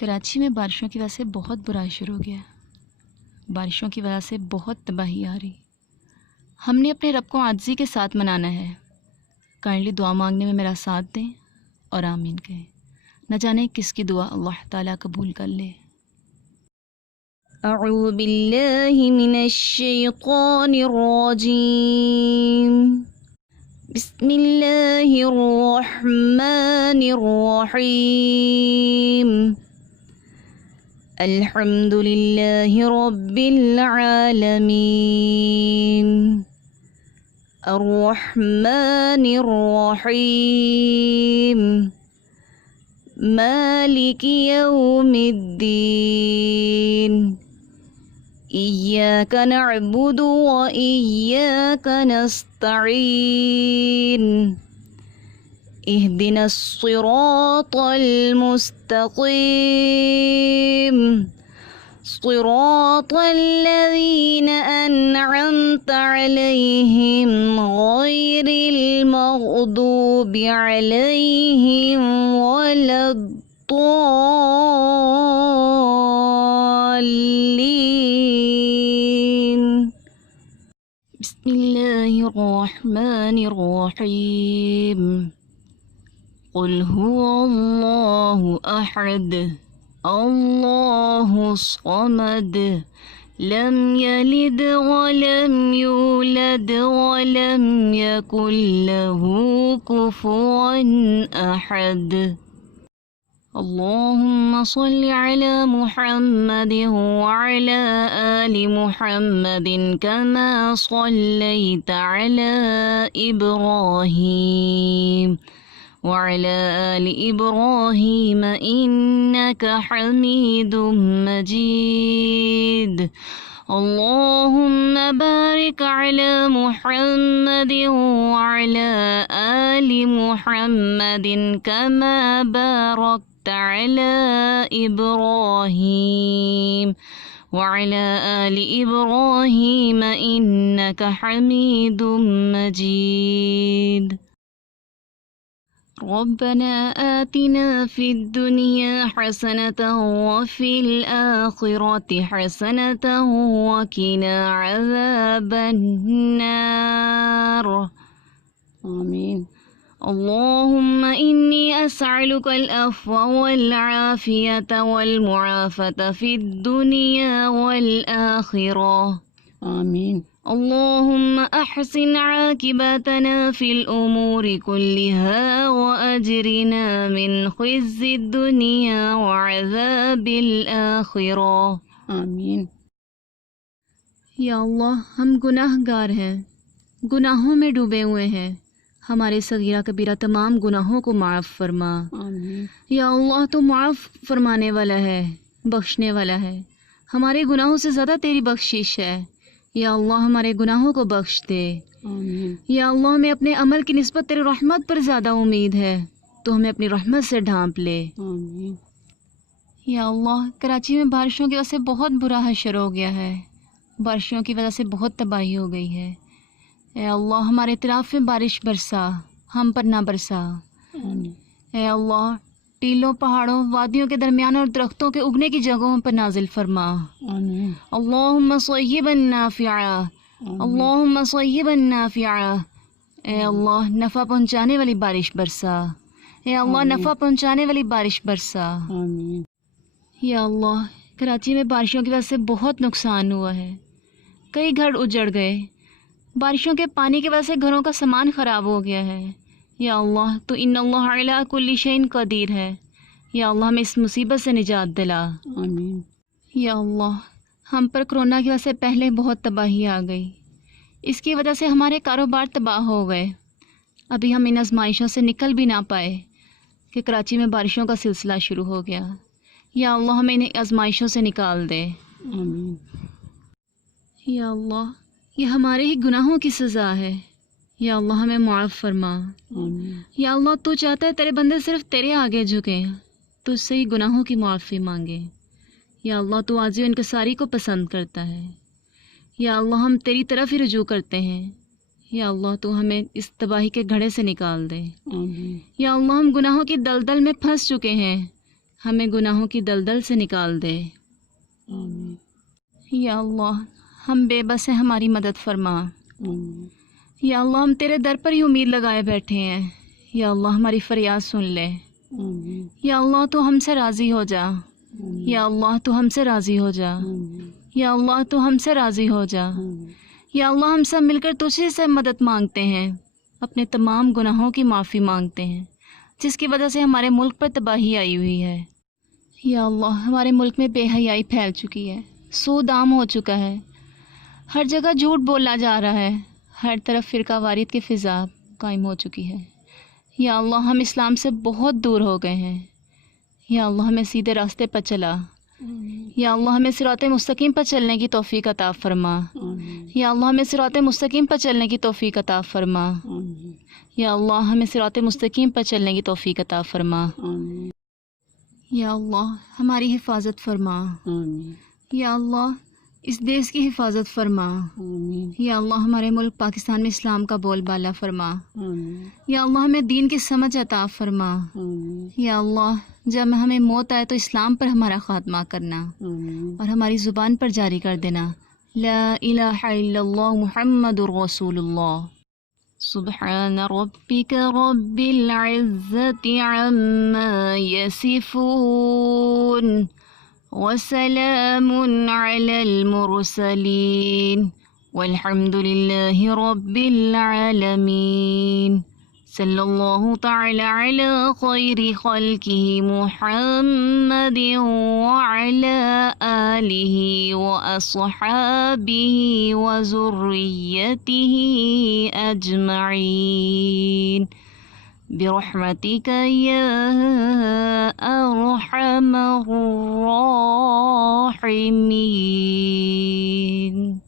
کراچی میں بارشوں کی وجہ سے بہت برا شروع ہو گیا۔ بارشوں کی وجہ سے بہت تباہی آ رہی۔ ہم نے اپنے رب کو عاجزی کے ساتھ منانا ہے۔ کائنڈلی دعا مانگنے میں میرا ساتھ دیں اور آمین کہیں۔ نہ جانے کس کی دعا اللہ تعالیٰ قبول کر لے۔ اعوذ باللہ من الشیطان الرجیم، بسم اللہ الرحمن الرحیم، الحمد للہ رب العالمین، الرحمن الرحیم، مالک یوم الدین، إياك نعبد وإياك نستعين، اهدنا الصراط المستقيم، صراط الذين أنعمت عليهم غير المغضوب عليهم ولا الضالين۔ بسم الله الرحمن الرحيم، قل هو الله أحد الله الصمد لم يلد ولم يولد ولم يكن له كفوا أحد۔ اللهم صل على محمد وعلى آل محمد كما صليت على إبراهيم وعلى آل إبراهيم إنك حميد مجيد۔ اللهم بارك على محمد وعلى آل محمد كما باركت على إبراهيم وعلى آل إبراهيم إنك حميد مجيد۔ ربنا آتنا في الدنيا حسنة وفي الآخرة حسنة وقنا عذاب النار، آمين۔ اللهم إني أسألك العفو والعافية والمعافاة في الدنيا والآخرة، آمين۔ اللهم أحسن عاقبتنا في الأمور كلها وأجرنا من خزي الدنيا وعذاب الآخرة، آمين۔ یا اللہ، ہم گناہ گار ہیں، گناہوں میں ڈوبے ہوئے ہیں، ہمارے صغیرہ کبیرہ تمام گناہوں کو معاف فرما، آمین۔ یا اللہ تو معاف فرمانے والا ہے، بخشنے والا ہے، ہمارے گناہوں سے زیادہ تیری بخشش ہے، یا اللہ ہمارے گناہوں کو بخش دے، آمین۔ یا اللہ ہمیں اپنے عمل کی نسبت تیری رحمت پر زیادہ امید ہے، تو ہمیں اپنی رحمت سے ڈھانپ لے، آمین۔ یا اللہ کراچی میں بارشوں کی وجہ سے بہت برا حشر ہو گیا ہے، بارشوں کی وجہ سے بہت تباہی ہو گئی ہے، اے اللہ ہمارے اطراف میں بارش برسا، ہم پر نہ برسا، آمین۔ اے اللہ ٹیلوں، پہاڑوں، وادیوں کے درمیان اور درختوں کے اگنے کی جگہوں پر نازل فرما، آمین۔ اللہم صیبا نافعا، اللہم صیبا نافعا، اے اللہ نفع پہنچانے والی بارش برسا، اے اللہ نفع پہنچانے والی بارش برسا، آمین۔ یا اللہ کراچی میں بارشوں کی وجہ سے بہت نقصان ہوا ہے، کئی گھر اجڑ گئے، بارشوں کے پانی کی وجہ سے گھروں کا سامان خراب ہو گیا ہے، یا اللہ تو ان اللہ علی کل شیء قدیر ہے، یا اللہ ہمیں اس مصیبت سے نجات دلا، آمین۔ یا اللہ ہم پر کرونا کی وجہ سے پہلے بہت تباہی آ گئی، اس کی وجہ سے ہمارے کاروبار تباہ ہو گئے، ابھی ہم ان آزمائشوں سے نکل بھی نہ پائے کہ کراچی میں بارشوں کا سلسلہ شروع ہو گیا، یا اللہ ہمیں ان آزمائشوں سے نکال دے، آمین۔ یا اللہ یہ ہمارے ہی گناہوں کی سزا ہے، یا اللہ ہمیں معاف فرما، آمین۔ یا اللہ تو چاہتا ہے تیرے بندے صرف تیرے آگے جھکیں، تجھ سے ہی گناہوں کی معافی مانگے، یا اللہ تو عاجزی و انکساری کو پسند کرتا ہے، یا اللہ ہم تیری طرف ہی رجوع کرتے ہیں، یا اللہ تو ہمیں اس تباہی کے گھڑے سے نکال دے، آمین۔ یا اللہ ہم گناہوں کی دلدل میں پھنس چکے ہیں، ہمیں گناہوں کی دلدل سے نکال دے۔ آمین یا اللہ ہم بے بس ہیں، ہماری مدد فرما۔ آمین یا اللہ ہم تیرے در پر ہی امید لگائے بیٹھے ہیں، یا اللہ ہماری فریاد سن لے۔ آمین یا اللہ تو ہم سے راضی ہو جا، آمین یا اللہ تو ہم سے راضی ہو جا، آمین یا اللہ تو ہم سے راضی ہو جا۔ آمین یا اللہ ہم سب مل کر تجھے سے مدد مانگتے ہیں، اپنے تمام گناہوں کی معافی مانگتے ہیں جس کی وجہ سے ہمارے ملک پر تباہی آئی ہوئی ہے۔ یا اللہ ہمارے ملک میں بے حیائی پھیل چکی ہے، سود عام ہو چکا ہے، ہر جگہ جھوٹ بولا جا رہا ہے، ہر طرف فرقہ واریت کی فضا قائم ہو چکی ہے۔ یا اللہ ہم اسلام سے بہت دور ہو گئے ہیں، یا اللہ ہمیں سیدھے راستے پر چلا۔ یا اللہ ہمیں صراط مستقیم پر چلنے کی توفیق عطا فرما۔ آمین یا اللہ ہمیں صراط مستقیم پر چلنے کی توفیق عطا فرما۔ آمین یا اللہ ہمیں صراط مستقیم پر چلنے کی توفیق عطا فرما۔ آمین یا اللہ ہماری حفاظت فرما۔ آمین یا اللہ اس دیش کی حفاظت فرما۔ آمین یا اللہ ہمارے ملک پاکستان میں اسلام کا بول بالا فرما۔ آمین یا اللہ ہمیں دین کی سمجھ عطا فرما۔ آمین یا اللہ جب ہمیں موت آئے تو اسلام پر ہمارا خاتمہ کرنا آمین اور ہماری زبان پر جاری کر دینا، لا الہ الا اللہ محمد رسول اللہ۔ سبحان ربک رب العزت عما یصفون وسلام علی المرسلین والحمد للہ رب العالمین۔ صلی اللہ تعالی علی خیر خلقہ محمد وعلی آلہ واصحابہ وذریتہ اجمعین برحمتک یا ارحم الراحمین۔